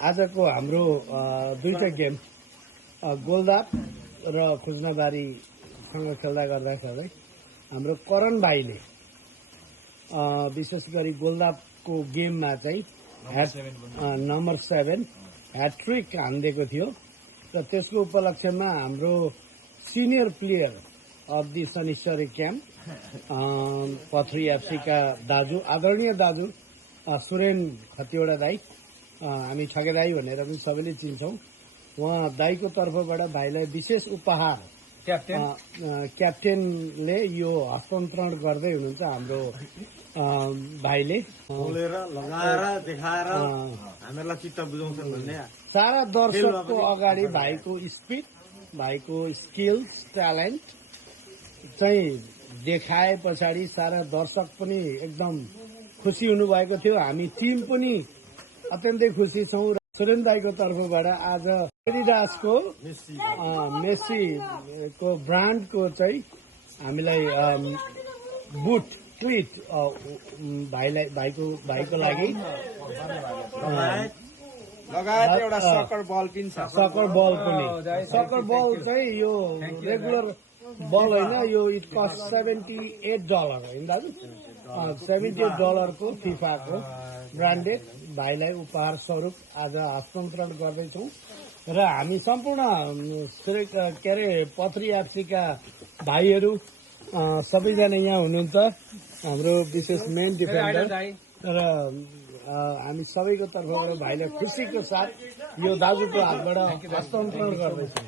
आजको हाम्रो दुईटा गेम गोलदाप र खुजनाबारीसँग खेल्दा गर्दा खेल्दै हाम्रो करण भाइले विशेष गरी गोलदापको गेममा चाहिँ नम्बर 7 ह्याट्रिक हानिदिएको थियो र त्यसको उपलक्ष्यमा हाम्रो senior player of the Shanishchari camp पथरी एफसीका दाजु आदरणीय दाजु सुरेन खतिवडा दाई हामी छगे दाई भनेर पनि सबैले चिन्छौं। उहाँ दाईको तर्फबाट भाइलाई विशेष उपहार क्याप्टेनले यो हस्तान्तरण गर्दै हुनुहुन्छ। हाम्रो भाइले बोलेर लगाएर देखाएर हामीलाई चित्त बुझाउँछन् भन्ने सारा दर्शकको अगाडि भाइको स्पिड भाइको स्किल्स ट्यालेन्ट चाहिँ देखाए पछाडि सारा दर्शक पनि एकदम खुसी हुनुभएको थियो। हामी टिम पनि अत्यन्तै खुसी छौं। सुरेन दाईको तर्फबाट आज एडिडासको मेस्सीको ब्रान्डको चाहिँ हामीलाई बुट ट्रिट भाइको लागि लगायत एउटा सकर बल पनि छ। सकर बल पनि सकर बल चाहिँ यो रेगुलर बल होइन, यो इट कस्ट $78 होइन दाजु, $78 को फिफाको ब्रान्डेड भाइलाई उपहार स्वरूप आज हस्तान्तरण गर्दैछौँ। र हामी सम्पूर्ण के अरे पथरी एफसीका भाइहरू सबैजना यहाँ हुनुहुन्छ, हाम्रो विशेष मेन डिफेन्डर र हामी सबैको तर्फबाट भाइलाई खुसीको साथ यो दाजुको हातबाट हस्तान्तरण गर्दैछौँ।